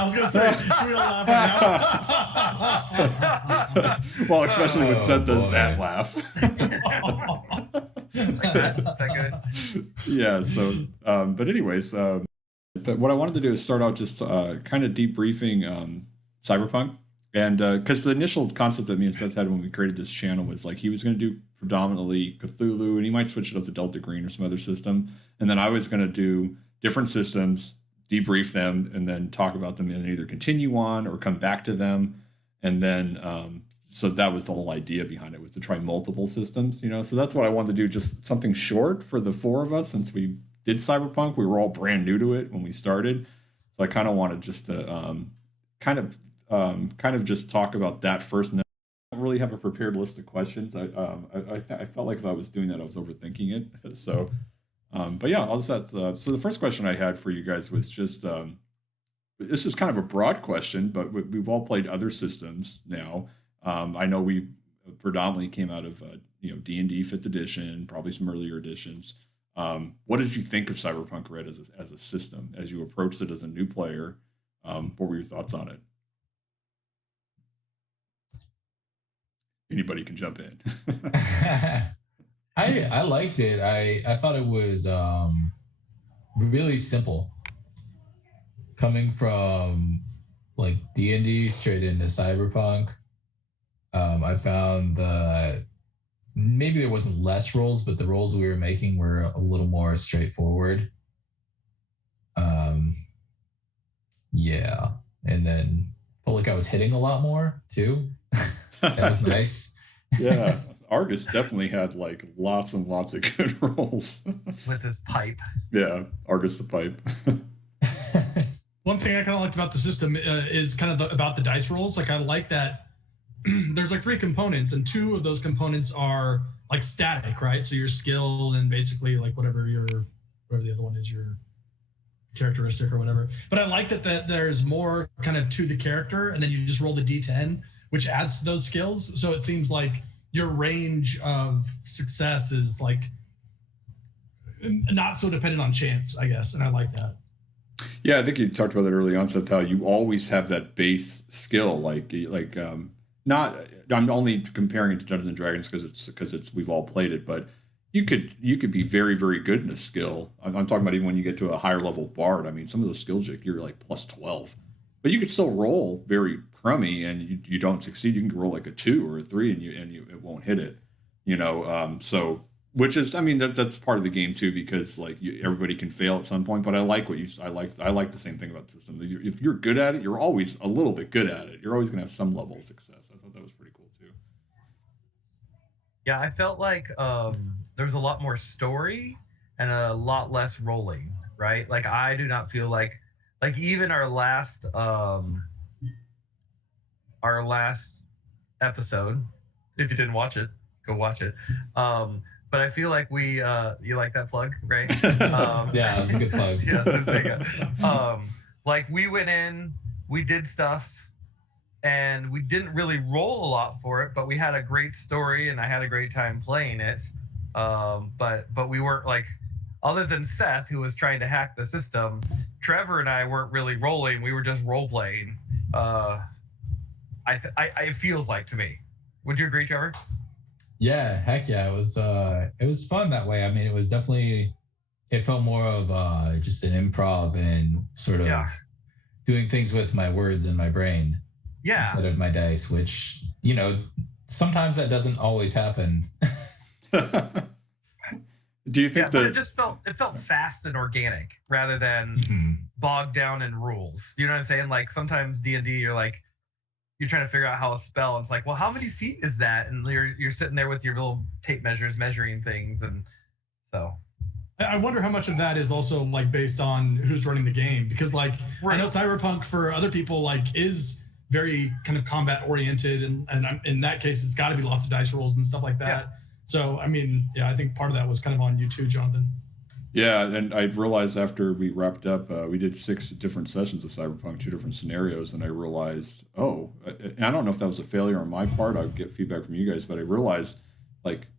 I was gonna say, should we all laugh right now? Well, especially when Seth does that laugh. Like that good? Yeah. So, but anyways, what I wanted to do is start out just kind of debriefing Cyberpunk, and because the initial concept that me and Seth had when we created this channel was like he was going to do predominantly Cthulhu, and he might switch it up to Delta Green or some other system, and then I was going to do different systems, debrief them, and then talk about them and either continue on or come back to them, and then so that was the whole idea behind it, was to try multiple systems, so that's what I wanted to do, just something short for the four of us. Since we did Cyberpunk, we were all brand new to it when we started, so I kind of wanted just to kind of just talk about that first, and then I don't really have a prepared list of questions. I felt like if I was doing that I was overthinking it. So but yeah, I'll just ask, so the first question I had for you guys was just this is kind of a broad question, but we've all played other systems now. I know we predominantly came out of D&D 5th edition, probably some earlier editions. What did you think of Cyberpunk Red as a system, as you approached it as a new player? What were your thoughts on it? Anybody can jump in. I liked it. I thought it was really simple. Coming from like D&D straight into Cyberpunk, I found that maybe there wasn't less roles, but the roles we were making were a little more straightforward. Yeah, and then felt like I was hitting a lot more too. That was nice. Yeah, Argus definitely had like lots and lots of good roles with his pipe. Yeah, Argus the pipe. One thing I kind of liked about the system is kind of about the dice rolls. Like I like that there's like 3 components, and 2 of those components are like static, right? So your skill and basically like whatever the other one is, your characteristic or whatever. But I like that there's more kind of to the character, and then you just roll the D10, which adds to those skills. So it seems like your range of success is like not so dependent on chance, I guess. And I like that. Yeah, I think you talked about that early on, Seth, how you always have that base skill, not, I'm only comparing it to Dungeons and Dragons because it's we've all played it, but you could be very, very good in a skill. I'm talking about even when you get to a higher level bard. I mean, some of those skills you're like plus 12, but you could still roll very crummy and you don't succeed. You can roll like a 2 or a 3 and it won't hit it. So which is, I mean, that's part of the game too, because like everybody can fail at some point. But I like I like the same thing about the system. If you're good at it, you're always a little bit good at it. You're always gonna have some level of success. I thought that was pretty cool too. Yeah, I felt like there was a lot more story and a lot less rolling, right? Like I do not feel like even our last episode, if you didn't watch it, go watch it. But I feel like we you like that plug, right? Yeah, it was a good plug. Yes, like we went in, we did stuff, and we didn't really roll a lot for it, but we had a great story and I had a great time playing it. But we weren't like, other than Seth, who was trying to hack the system, Trevor and I weren't really rolling. We were just role playing. It feels like to me. Would you agree, Trevor? Yeah, heck yeah. It was fun that way. I mean, it felt more of just an improv and sort of doing things with my words and my brain instead of my dice, which, sometimes that doesn't always happen. Do you think but it felt fast and organic rather than bogged down in rules. You know what I'm saying? Like sometimes D&D, you're trying to figure out how a spell, and it's like, well, how many feet is that? And you're sitting there with your little tape measures measuring things, and so. I wonder how much of that is also like based on who's running the game, because I know Cyberpunk for other people is very kind of combat oriented, and in that case it's got to be lots of dice rolls and stuff like that. Yeah. So I mean, I think part of that was kind of on you too, Jonathan. Yeah, and I realized after we wrapped up, we did 6 different sessions of Cyberpunk, 2 different scenarios, and I realized, and I don't know if that was a failure on my part. I'll get feedback from you guys, but I realized,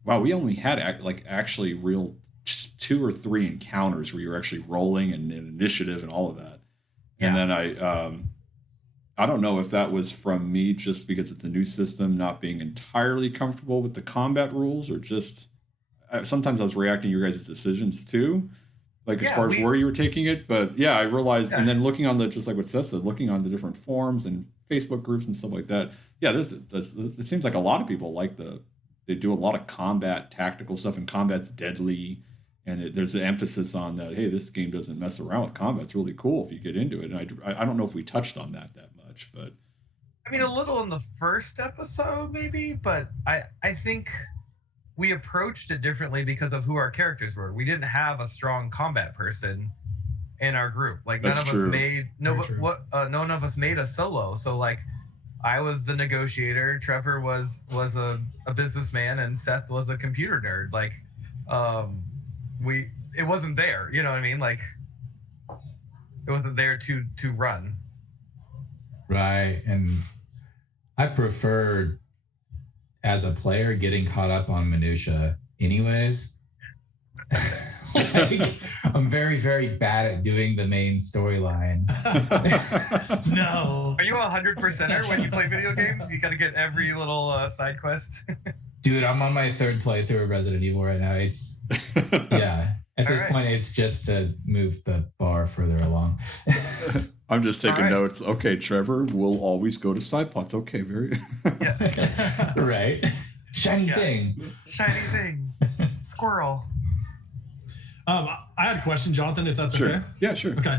wow, we only had actually real 2 or 3 encounters where you're actually rolling and initiative and all of that. Yeah. And then I don't know if that was from me just because it's a new system, not being entirely comfortable with the combat rules, or just sometimes I was reacting to your guys' decisions too, like as Yeah, far as where you were taking it. But yeah, I realized, and yeah, then looking on the, just like what Seth said, looking on the different forums and Facebook groups and stuff like that. Yeah, it seems like a lot of people like they do a lot of combat tactical stuff, and combat's deadly. And there's an emphasis on that. Hey, this game doesn't mess around with combat. It's really cool if you get into it. And I don't know if we touched on that much, but I mean, a little in the first episode, maybe, but I think we approached it differently because of who our characters were. We didn't have a strong combat person in our group. Like that's none of true. us made none of us made a solo. So like I was the negotiator, Trevor was a businessman, and Seth was a computer nerd. Like it wasn't there, you know what I mean? Like it wasn't there to run. Right. And I prefer, as a player, getting caught up on minutia anyways. Like, I'm very, very bad at doing the main storyline. No. Are you a 100%er when you play video games? You got to get every little side quest. Dude, I'm on my third playthrough of Resident Evil right now. It's, yeah. At this point, it's just to move the bar further along. I'm just taking notes. Okay, Trevor, we'll always go to side plots. Okay, very. Yes. Right. Shiny thing. Shiny thing. Squirrel. I had a question, Jonathan, if that's sure. okay. Yeah, sure. Okay.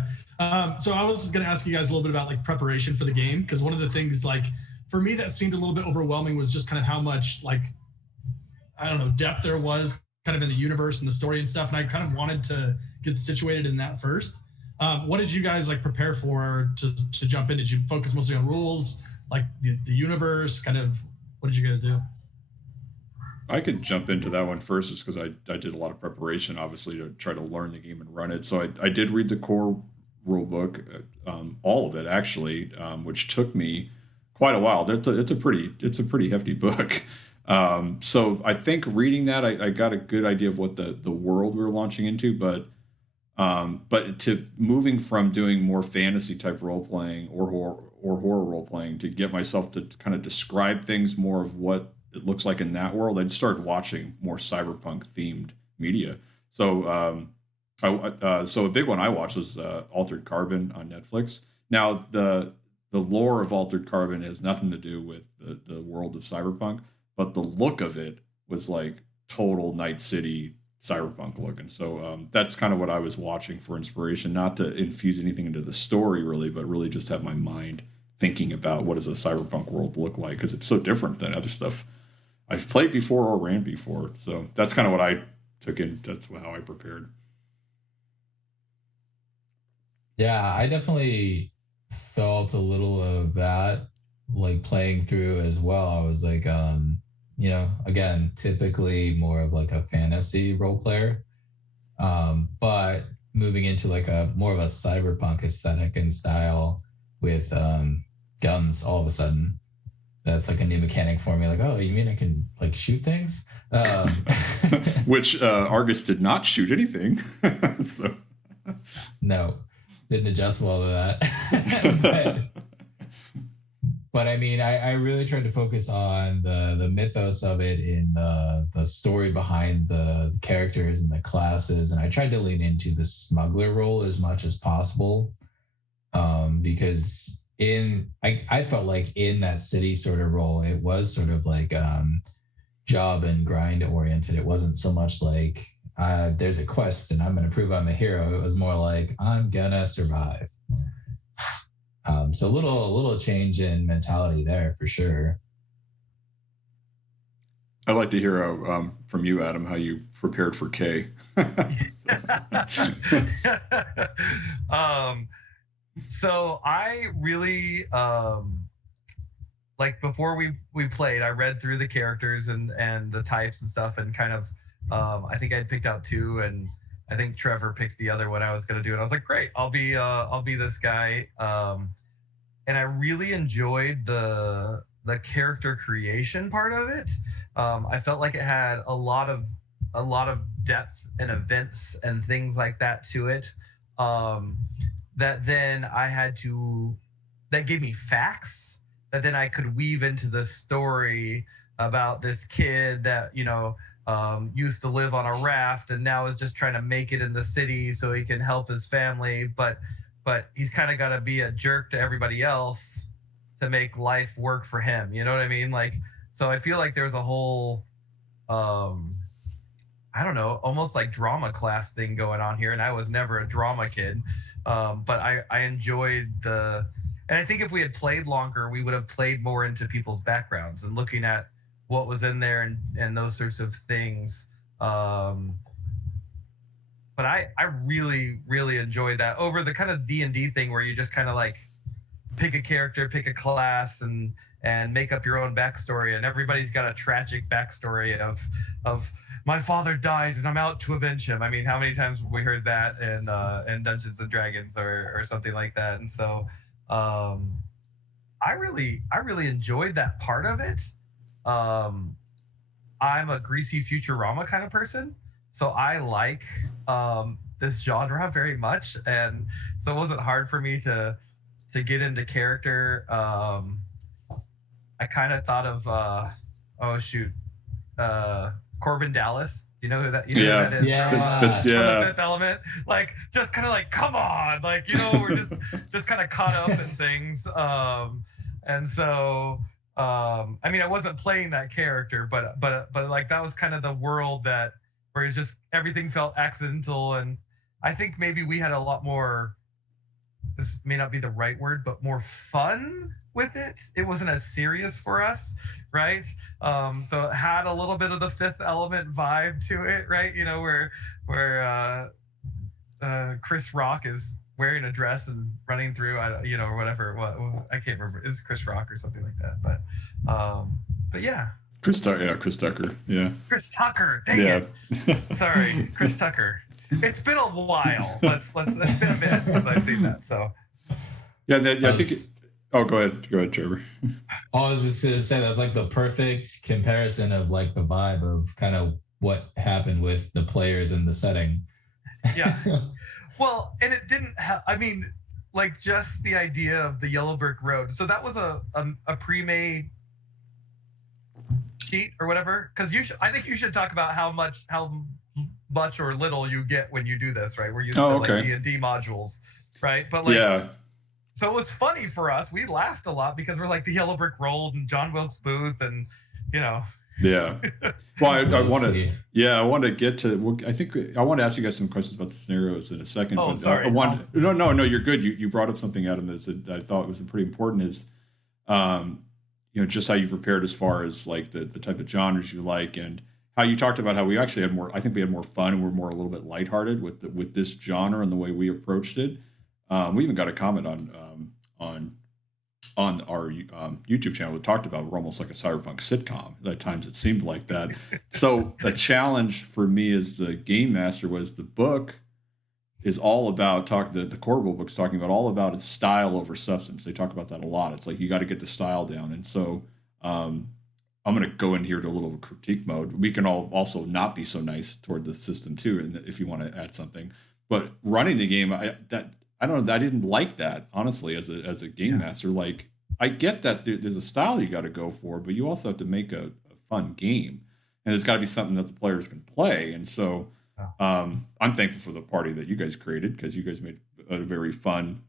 So I was going to ask you guys a little bit about like preparation for the game, because one of the things, like for me, that seemed a little bit overwhelming was just kind of how much, like, I don't know, depth there was kind of in the universe and the story and stuff. And I kind of wanted to get situated in that first. What did you guys like prepare for to jump in? Did you focus mostly on rules, like the universe? Kind of, what did you guys do? I could jump into that one first, just because I did a lot of preparation, obviously, to try to learn the game and run it. So I did read the core rule book, all of it actually, which took me quite a while. It's a pretty hefty book. So I think reading that, I got a good idea of what the world we were launching into, but to moving from doing more fantasy type role playing or horror role playing to get myself to kind of describe things more of what it looks like in that world, I started watching more cyberpunk themed media. So so a big one I watched was Altered Carbon on Netflix. Now the lore of Altered Carbon has nothing to do with the world of cyberpunk, but the look of it was like total Night City cyberpunk looking. So that's kind of what I was watching for inspiration, not to infuse anything into the story really, but really just have my mind thinking about what does a cyberpunk world look like, because it's so different than other stuff I've played before or ran before. So that's kind of what I took in. That's how I prepared. Yeah, I definitely felt a little of that, like playing through as well. I was like, again, typically more of like a fantasy role player, but moving into like a more of a cyberpunk aesthetic and style with guns all of a sudden. That's like a new mechanic for me. Like, oh, you mean I can like shoot things? Which Argus did not shoot anything. So no, didn't adjust well to that. but I mean, I really tried to focus on the mythos of it, in the story behind the characters and the classes, and I tried to lean into the smuggler role as much as possible, because I felt like in that city sort of role, it was sort of like job and grind oriented. It wasn't so much like there's a quest and I'm going to prove I'm a hero. It was more like I'm gonna survive. So a little change in mentality there for sure. I'd like to hear from you, Adam, how you prepared for K. So I really like before we played, I read through the characters and the types and stuff, and kind of I think I'd picked out two, and I think Trevor picked the other one I was gonna do, and I was like, great, I'll be this guy. And I really enjoyed the character creation part of it. I felt like it had a lot of depth and events and things like that to it. That then I had to that gave me facts that then I could weave into the story about this kid that, used to live on a raft and now is just trying to make it in the city so he can help his family, but he's kind of got to be a jerk to everybody else to make life work for him. You know what I mean? Like, so I feel like there's a whole I don't know, almost like drama class thing going on here, and I was never a drama kid, but I enjoyed and I think if we had played longer, we would have played more into people's backgrounds and looking at what was in there and those sorts of things. But I really, really enjoyed that over the kind of D&D thing where you just kind of like pick a character, pick a class, and make up your own backstory. And everybody's got a tragic backstory of my father died and I'm out to avenge him. I mean, how many times have we heard that in Dungeons and Dragons or something like that? And so I really enjoyed that part of it. I'm a greasy Futurama kind of person, so I like this genre very much, and so it wasn't hard for me to get into character. I kind of thought of Corbin Dallas. You know who that? You know who that is? Yeah. From the Fifth Element. Like, just kind of like, come on, like, we're just kind of caught up in things. And so, I mean, I wasn't playing that character, but like that was kind of the world where it's just everything felt accidental, and I think maybe we had a lot more. This may not be the right word, but more fun with it. It wasn't as serious for us, right? So it had a little bit of the Fifth Element vibe to it, right? Where Chris Rock is wearing a dress and running through, or whatever. I can't remember. It was Chris Rock or something like that. But yeah. Chris Tucker. Yeah. Chris Tucker. Dang it. Sorry, Chris Tucker. It's been a while. It's been a minute since I've seen that. So. Yeah, I think. Go ahead, Trevor. I was just gonna say that's like the perfect comparison of like the vibe of kind of what happened with the players in the setting. Yeah. Well, and it didn't have. I mean, like just the idea of the yellow brick road. So that was a pre-made sheet or whatever. Because I think you should talk about how much or little you get when you do this, right? We're used to like D&D modules, right? But like, yeah. So it was funny for us. We laughed a lot because we're like the yellow brick road and John Wilkes Booth and Yeah. Well, I want to. Yeah, I want to get to. I think I want to ask you guys some questions about the scenarios in a second. Oh, but sorry. No, you're good. You brought up something, Adam, that I thought was pretty important. Is, just how you prepared as far as like the type of genres you like, and how you talked about how we actually had more. I think we had more fun and we're more a little bit lighthearted with this genre and the way we approached it. We even got a comment on our YouTube channel that talked about we're almost like a cyberpunk sitcom. At times it seemed like that. So a challenge for me as the game master was the book is all about the core rule book's talking about all about its style over substance. They talk about that a lot. It's like you got to get the style down. And so I'm going to go in here to a little critique mode. We can all also not be so nice toward the system too, and if you want to add something. But running the game, I don't know. I didn't like that, honestly, as a game master. Like, I get that there's a style you got to go for, but you also have to make a fun game, and there's got to be something that the players can play. And so, I'm thankful for the party that you guys created, because you guys made a very fun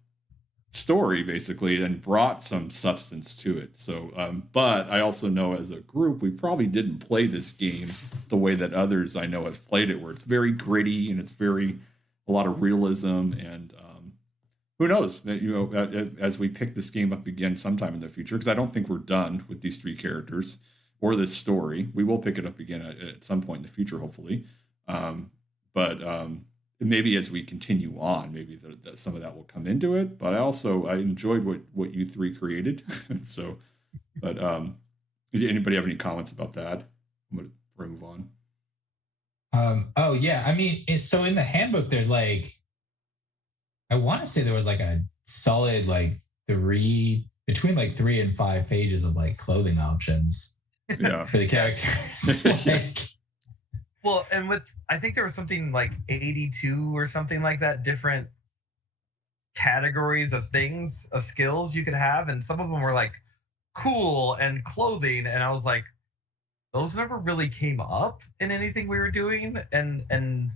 story, basically, and brought some substance to it. So, but I also know as a group, we probably didn't play this game the way that others I know have played it, where it's very gritty and it's a lot of realism and. Who knows? As we pick this game up again sometime in the future, because I don't think we're done with these three characters or this story. We will pick it up again at some point in the future, hopefully. But maybe as we continue on, maybe some of that will come into it. But I enjoyed what you three created. So, but did anybody have any comments about that? Before I move on. Oh yeah, I mean, so in the handbook, there's like. I want to say there was like a solid like between 3 and 5 pages of like clothing options for the characters. Well, and I think there was something like 82 or something like that different categories of things, of skills you could have, and some of them were like cool and clothing, and I was like, those never really came up in anything we were doing, and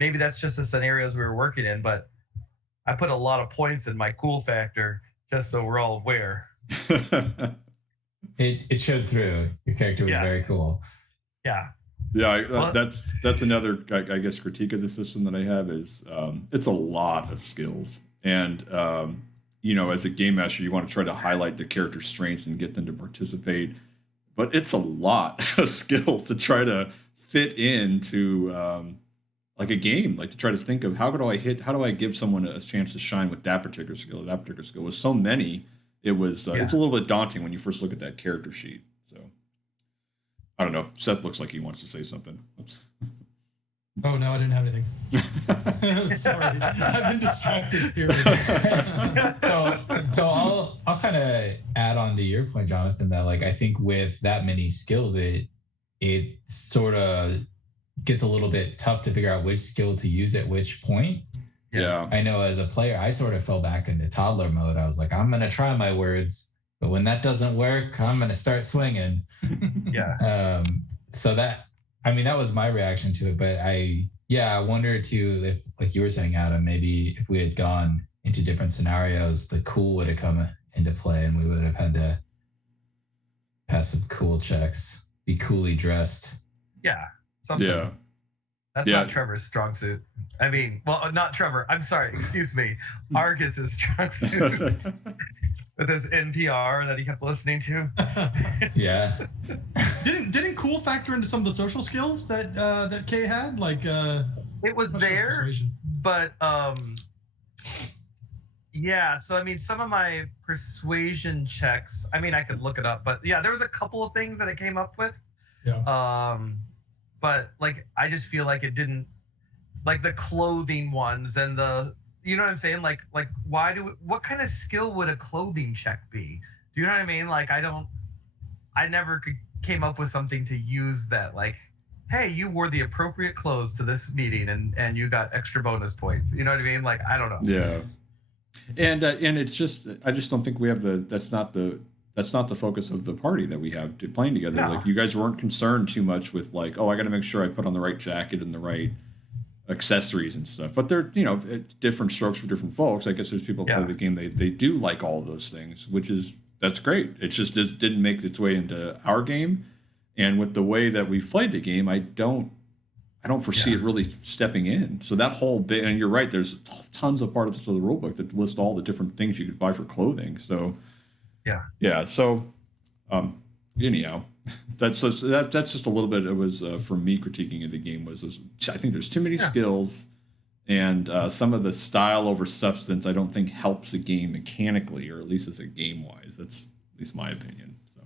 maybe that's just the scenarios we were working in, but I put a lot of points in my cool factor just so we're all aware. It showed through. Your character was very cool. Yeah. Yeah, that's another, I guess, critique of the system that I have is it's a lot of skills. And, as a game master, you want to try to highlight the character's strengths and get them to participate. But it's a lot of skills to try to fit into like a game, like to try to think of how do I give someone a chance to shine with that particular skill, With so many, it was it's a little bit daunting when you first look at that character sheet. So I don't know. Seth looks like he wants to say something. Oops. Oh no, I didn't have anything. Sorry, I've been distracted here. So I'll kind of add on to your point, Jonathan, that like I think with that many skills, it sort of gets a little bit tough to figure out which skill to use at which point. Yeah. I know as a player, I sort of fell back into toddler mode. I was like, I'm going to try my words, but when that doesn't work, I'm going to start swinging. Yeah. So that was my reaction to it. But I wonder too, if like you were saying, Adam, maybe if we had gone into different scenarios, the cool would have come into play and we would have had to pass some cool checks, be coolly dressed. Yeah. Something. Yeah. That's not Trevor's strong suit. I mean, well, not Trevor. I'm sorry. Excuse me. Argus's strong suit with his NPR that he kept listening to. Yeah. Didn't cool factor into some of the social skills that Kay had? Like it was there, but yeah. So I mean, some of my persuasion checks. I mean, I could look it up, but yeah, there was a couple of things that it came up with. Yeah. But like I just feel like it didn't, like the clothing ones and the, you know what I'm saying? Like what kind of skill would a clothing check be? Do you know what I mean? Like I never came up with something to use that, like, hey, you wore the appropriate clothes to this meeting and you got extra bonus points. You know what I mean? Like, I don't know. Yeah. And it's just, I just don't think we have that's not the focus of the party that we have playing together. No. Like you guys weren't concerned too much with like, oh, I got to make sure I put on the right jacket and the right accessories and stuff. But they're, different strokes for different folks. I guess there's people who play the game, they do like all those things, that's great. It just didn't make its way into our game. And with the way that we've played the game, I don't foresee it really stepping in. So that whole bit, and you're right, there's tons of parts of the rulebook that list all the different things you could buy for clothing. So yeah. So, anyhow, that's just a little bit. It was for me critiquing of the game was I think there's too many skills, and some of the style over substance I don't think helps the game mechanically, or at least as a game wise. That's at least my opinion. So,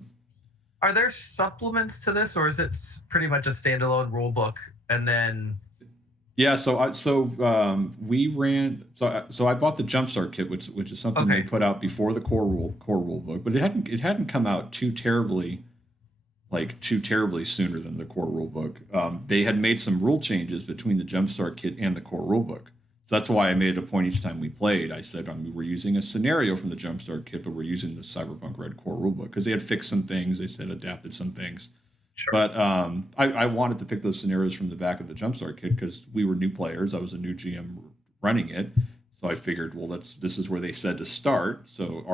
are there supplements to this, or is it pretty much a standalone rule book? And then yeah, so we ran. So I bought the Jumpstart kit, which is something they put out before the core rule book, but it hadn't come out too terribly sooner than the core rule book. They had made some rule changes between the Jumpstart kit and the core rule book. So that's why I made it a point each time we played. I said we're using a scenario from the Jumpstart kit, but we're using the Cyberpunk Red core rule book because they had fixed some things. They said adapted some things. Sure. But I wanted to pick those scenarios from the back of the Jumpstart kit because we were new players. I was a new GM running it, so I figured, well, this is where they said to start. So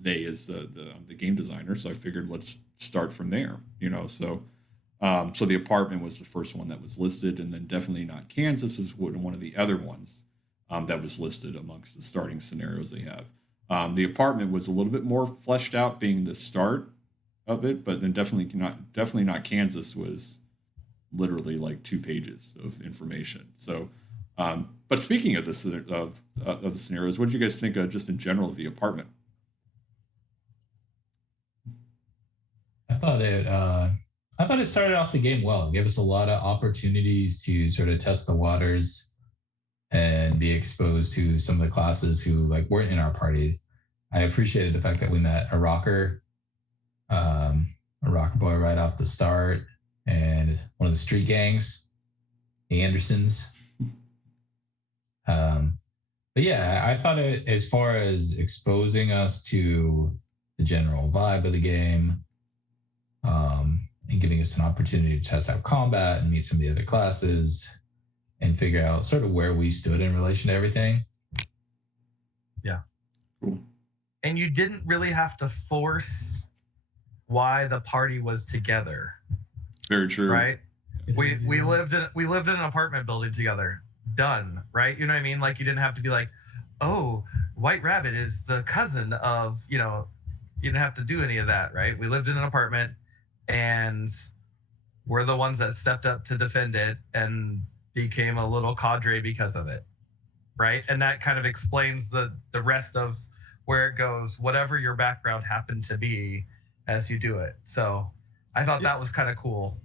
they is the game designer, so I figured let's start from there. So the apartment was the first one that was listed, and then definitely not Kansas was one of the other ones that was listed amongst the starting scenarios they have. The apartment was a little bit more fleshed out, being the start of it, but then definitely not Kansas was literally like 2 pages of information. So, but speaking of this of the scenarios, what did you guys think of just in general of the apartment? I thought it started off the game well. It gave us a lot of opportunities to sort of test the waters and be exposed to some of the classes who weren't in our party. I appreciated the fact that we met a rocker boy right off the start, and one of the street gangs, the Andersons. But yeah, I thought it, as far as exposing us to the general vibe of the game, and giving us an opportunity to test out combat and meet some of the other classes and figure out sort of where we stood in relation to everything. Yeah. Cool. And you didn't really have to force why the party was together. Very true. Right? We lived in an apartment building together. Done, right? You know what I mean? Like, you didn't have to be like, oh, White Rabbit is the cousin of, you didn't have to do any of that, right? We lived in an apartment, and we're the ones that stepped up to defend it and became a little cadre because of it, right? And that kind of explains the rest of where it goes, whatever your background happened to be as you do it. So I thought that was kind of cool.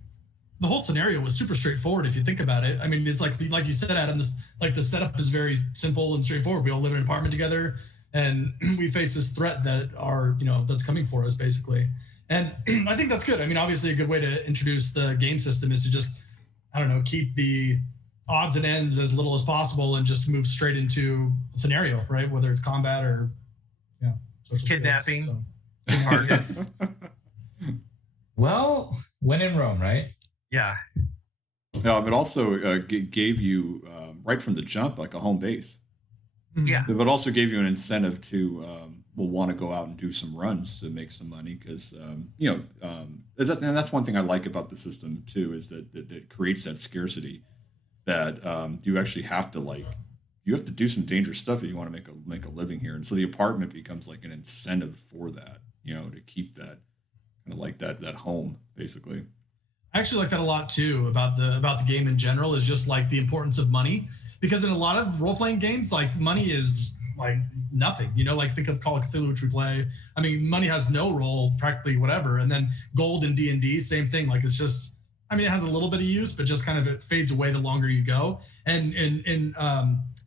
The whole scenario was super straightforward if you think about it. I mean, it's like you said, Adam, the setup is very simple and straightforward. We all live in an apartment together, and we face this threat that's coming for us, basically. And I think that's good. I mean, obviously, a good way to introduce the game system is to just, keep the odds and ends as little as possible and just move straight into a scenario, right? Whether it's combat or social kidnapping, skills, Well, when in Rome, right? Yeah. It also gave you right from the jump like a home base. Yeah. But also gave you an incentive to want to go out and do some runs to make some money because and that's one thing I like about the system too is that it creates that scarcity that you actually have to do some dangerous stuff if you want to make a living here, and so the apartment becomes like an incentive for that, to keep that kind of like that home basically. I actually like that a lot too about the game in general is just like the importance of money, because in a lot of role-playing games, like money is like nothing, like think of Call of Cthulhu, which we play. I mean, money has no role practically whatever. And then gold in D&D, same thing. Like it's just, I mean, it has a little bit of use, but just kind of it fades away the longer you go. And in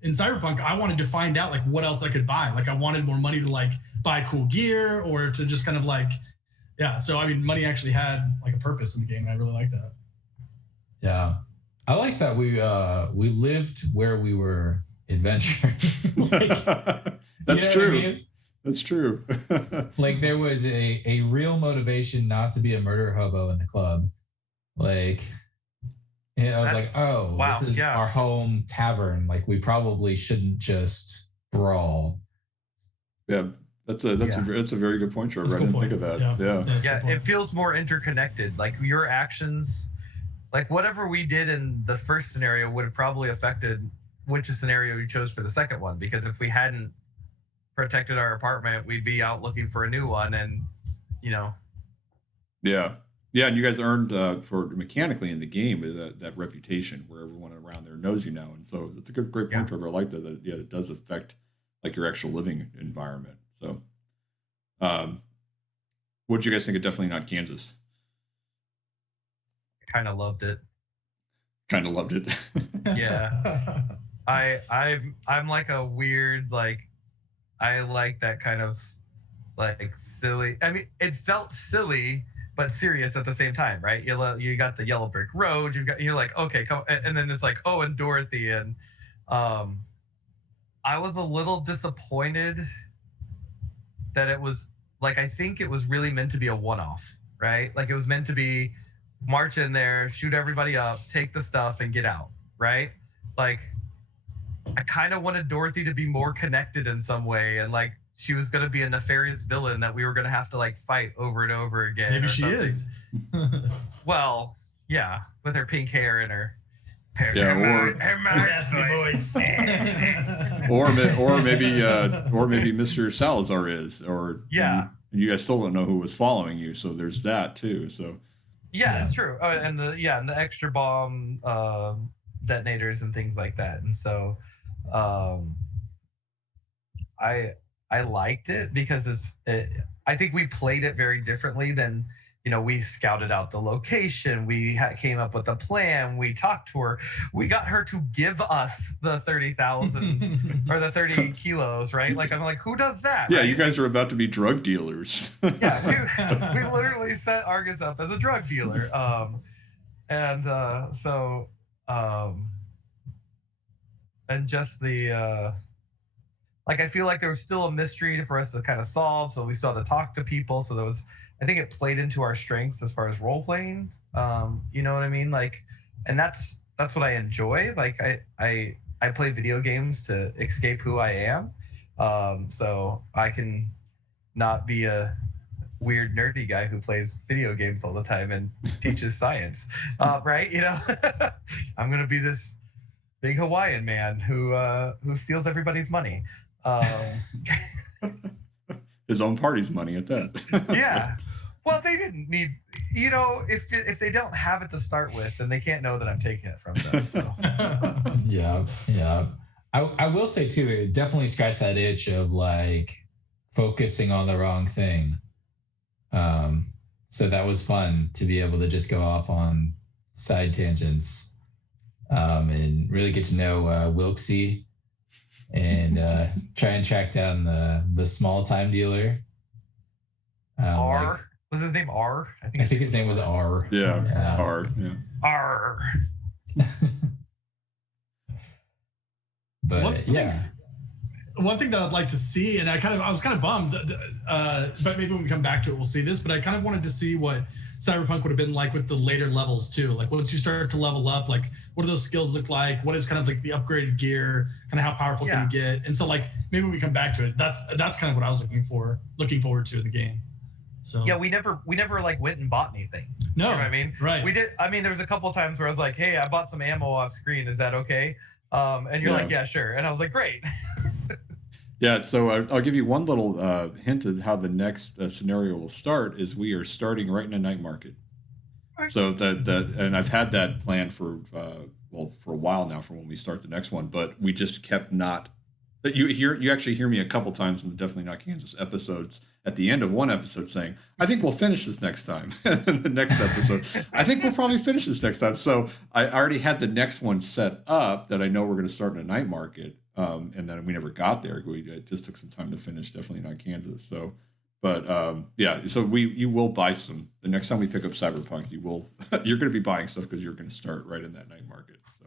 Cyberpunk, I wanted to find out like what else I could buy. Like I wanted more money to like buy cool gear or to just kind of like, yeah. So, I mean, money actually had like a purpose in the game, and I really like that. Yeah. I like that we lived where we were adventuring. That's true. I mean? That's true. Like there was a real motivation not to be a murder hobo in the club. Like, I was like, oh, wow, this is our home tavern. Like we probably shouldn't just brawl. Yeah. That's a very good point, Trevor. I didn't think of that. Yeah, it feels more interconnected. Like your actions, like whatever we did in the first scenario would have probably affected which scenario we chose for the second one. Because if we hadn't protected our apartment, we'd be out looking for a new one, and Yeah, and you guys earned for mechanically in the game that reputation where everyone around there knows you now, and so that's a great point, Trevor. I like that. It does affect like your actual living environment. So, what did you guys think of Definitely Not Kansas? Kind of loved it. Yeah. I'm like a weird, like, I like that kind of like silly. I mean, it felt silly, but serious at the same time, right? You got the yellow brick road. You're like, okay, come, and then it's like, oh, and Dorothy, and I was a little disappointed that it was like, I think it was really meant to be a one-off, right? Like it was meant to be march in there, shoot everybody up, take the stuff, and get out, right? Like I kind of wanted Dorothy to be more connected in some way, and like she was going to be a nefarious villain that we were going to have to like fight over and over again. Maybe she is. Well, yeah, with her pink hair and her raspy voice. or maybe Mr. Salazar is, or you guys still don't know who was following you, so there's that too. So it's true. And the extra bomb detonators and things like that. And so I liked it because I think we played it very differently than, we scouted out the location. We came up with a plan. We talked to her. We got her to give us the 30,000 or the 30 kilos, right? Like, I'm like, who does that? Yeah, right? You guys are about to be drug dealers. Yeah, we literally set Argus up as a drug dealer. And just the like I feel like there was still a mystery for us to kind of solve, so we still had to talk to people. So there was, I think it played into our strengths as far as role playing. You know what I mean? Like, and that's what I enjoy. Like I play video games to escape who I am, so I can not be a weird nerdy guy who plays video games all the time and teaches science, right? You know, I'm gonna be this big Hawaiian man who steals everybody's money. His own party's money at that. Yeah. Well, they didn't need, you know, if they don't have it to start with, then they can't know that I'm taking it from them. So. Yeah. I will say too, it definitely scratched that itch of like focusing on the wrong thing. So that was fun to be able to just go off on side tangents, and really get to know Wilksy and try and track down the small time dealer. R. Was his name R? I think his name was R. Yeah. R. Yeah. R. But one thing that I'd like to see, and I was kind of bummed, but maybe when we come back to it, we'll see this. But I kind of wanted to see what Cyberpunk would have been like with the later levels too. Like once you start to level up, like what do those skills look like? What is kind of like the upgraded gear? Kind of how powerful can you get? And so like maybe when we come back to it, that's kind of what I was looking forward to in the game. So yeah, we never like went and bought anything. No, you know what I mean, right? We did. I mean, there was a couple of times where I was like, "Hey, I bought some ammo off screen. Is that okay?" And you're like, "Yeah, sure." And I was like, "Great." Yeah, so I'll give you one little hint of how the next scenario will start. Is we are starting right in a night market. So that and I've had that planned for a while now, for when we start the next one. But we just kept not. But you actually hear me a couple times in the Definitely Not Kansas episodes at the end of one episode saying, "I think we'll finish this next time." And the next episode, "I think we'll probably finish this next time." So I already had the next one set up that I know we're going to start in a night market. And then we never got there. It just took some time to finish Definitely Not Kansas. So, but yeah, so you will buy some. The next time we pick up Cyberpunk, you're going to be buying stuff because you're going to start right in that night market. So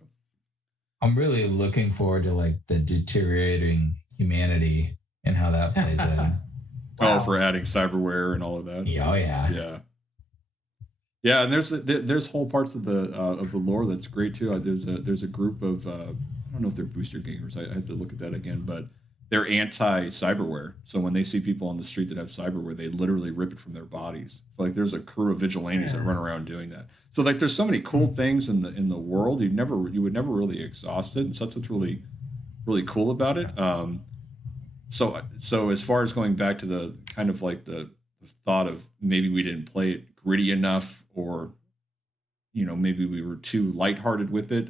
I'm really looking forward to like the deteriorating humanity and how that plays in. Wow. Oh, for adding cyberware and all of that. Oh yeah. Yeah, and there's whole parts of the lore that's great too. There's a group of I don't know if they're booster gamers. I have to look at that again, but they're anti-cyberware. So when they see people on the street that have cyberware, they literally rip it from their bodies. So like there's a crew of vigilantes that run around doing that. So like there's so many cool things in the world you would never really exhaust it. And so that's what's really really cool about it. So as far as going back to the kind of like the thought of maybe we didn't play it gritty enough, or maybe we were too lighthearted with it.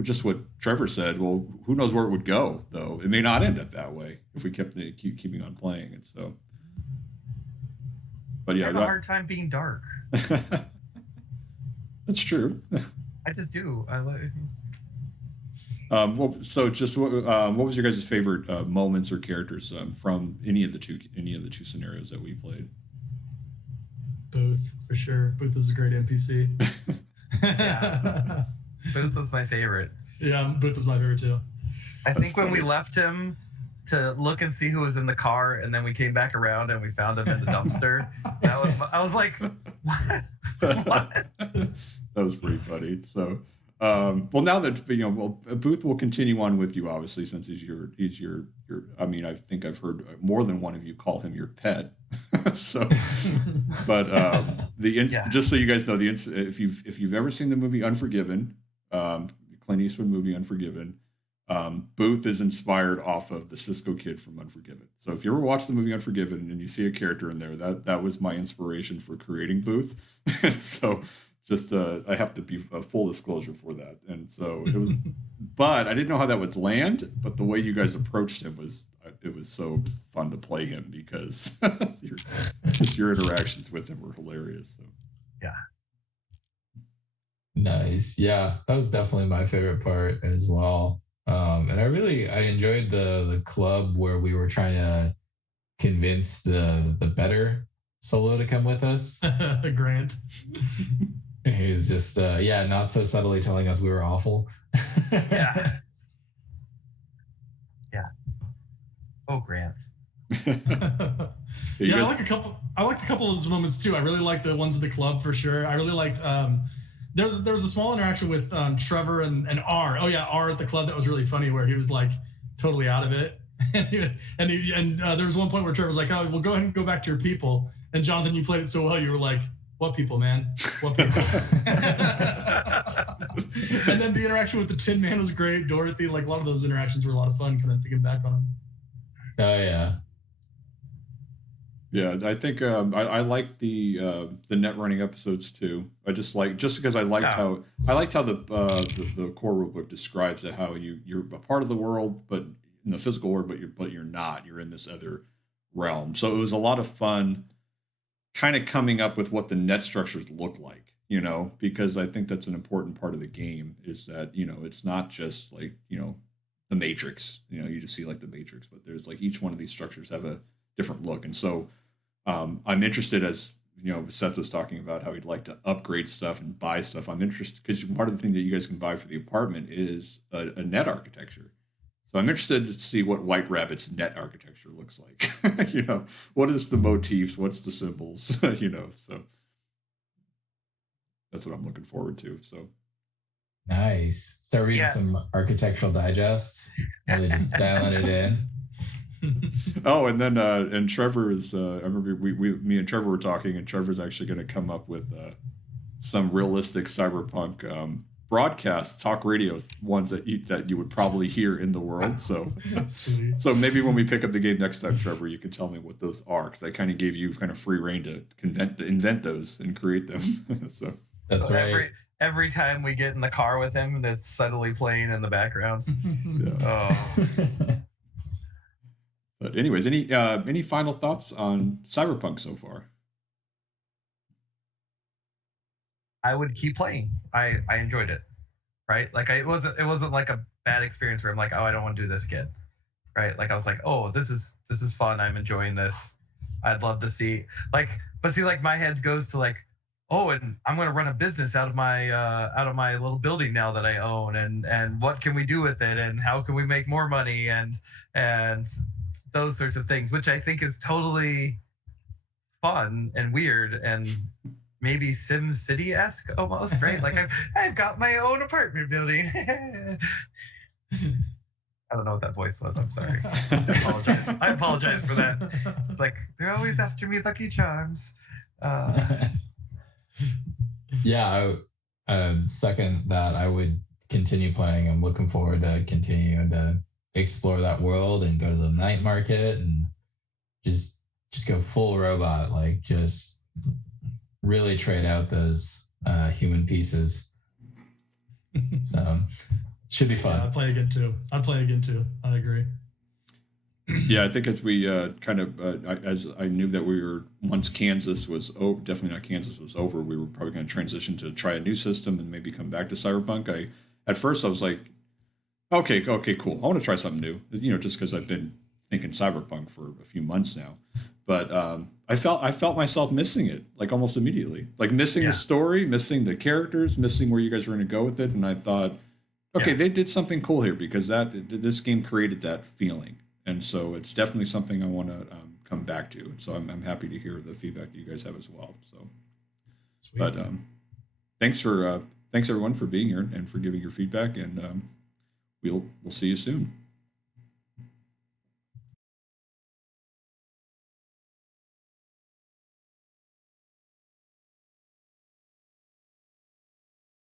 Just what Trevor said. Well, who knows where it would go, though? It may not end up that way if we keep keeping on playing it. So, but yeah, I have a hard time being dark. That's true. I just do. I like. So just what was your guys' favorite moments or characters from any of the two scenarios that we played? Booth, for sure. Booth is a great NPC. Yeah. Booth was my favorite. Yeah, Booth was my favorite too. I think when we left him to look and see who was in the car, and then we came back around and we found him in the dumpster. I was like, what? That was pretty funny. So, well, now that Booth will continue on with you, obviously, since he's your. I mean, I think I've heard more than one of you call him your pet. So, but just so you guys know, if you've ever seen the movie Unforgiven, Clint Eastwood movie Unforgiven, Booth is inspired off of the Cisco Kid from Unforgiven. So if you ever watch the movie Unforgiven and you see a character in there, that was my inspiration for creating Booth. And so just I have to be a full disclosure for that. And so it was, but I didn't know how that would land. But the way you guys approached him was so fun to play him, because your interactions with him were hilarious. So yeah. Nice. Yeah, that was definitely my favorite part as well. And I enjoyed the club where we were trying to convince the better Solo to come with us. Grant. He was just not so subtly telling us we were awful. Yeah. Oh, Grant. Yeah, I liked a couple of those moments too. I really liked the ones at the club for sure. I really liked there was a small interaction with Trevor and R. Oh yeah, R at the club that was really funny where he was like totally out of it. and there was one point where Trevor was like, "Oh, well, go ahead and go back to your people." And Jonathan, you played it so well. You were like, "What people, man? What people?" And then the interaction with the Tin Man was great. Dorothy, like a lot of those interactions were a lot of fun. Kind of thinking back on them. Oh yeah. Yeah, I think I like the net running episodes too. I just because I liked how the core rulebook describes it, how you're a part of the world, but in the physical world, but you're not. You're in this other realm. So it was a lot of fun, kind of coming up with what the net structures look like. Because I think that's an important part of the game is that it's not just like the Matrix. You just see like the Matrix, but there's like each one of these structures have a different look, and so. I'm interested, as Seth was talking about how he'd like to upgrade stuff and buy stuff. I'm interested because part of the thing that you guys can buy for the apartment is a net architecture. So I'm interested to see what White Rabbit's net architecture looks like. What is the motifs? What's the symbols? So that's what I'm looking forward to. So nice. Start reading some Architectural Digest and then just dialing it in. Oh, and then and Trevor is. I remember me and Trevor were talking, and Trevor's actually going to come up with some realistic cyberpunk broadcast talk radio ones that you would probably hear in the world. So, so maybe when we pick up the game next time, Trevor, you can tell me what those are, because I kind of gave you kind of free reign to invent those and create them. So that's right. Every time we get in the car with him, that's subtly playing in the background. Oh. But anyways, any final thoughts on Cyberpunk so far? I would keep playing. I enjoyed it, right? Like it wasn't like a bad experience where I'm like, oh, I don't want to do this again, right? Like I was like, oh, this is fun. I'm enjoying this. I'd love to see like my head goes to like, oh, and I'm going to run a business out of my little building now that I own, and what can we do with it, and how can we make more money, and those sorts of things, which I think is totally fun and weird and maybe Sim City-esque almost, right? Like I've got my own apartment building. I don't know what that voice was. I'm sorry. I apologize for that. It's like they're always after me, Lucky Charms. Yeah, I second that. I would continue playing. I'm looking forward to continuing to explore that world and go to the night market and just go full robot, like just really trade out those human pieces. So should be fun. Yeah, I'd play again too. I agree. Yeah, I think as we as I knew that we were, once Kansas was over, definitely not Kansas was over, we were probably going to transition to try a new system and maybe come back to Cyberpunk. At first I was like, okay, cool. I want to try something new, just because I've been thinking Cyberpunk for a few months now. But I felt myself missing it, like almost immediately, like missing the story, missing the characters, missing where you guys were going to go with it. And I thought, okay, they did something cool here, because this game created that feeling. And so it's definitely something I want to come back to. And so I'm happy to hear the feedback that you guys have as well. So, sweet. But thanks everyone for being here and for giving your feedback. And we'll see you soon.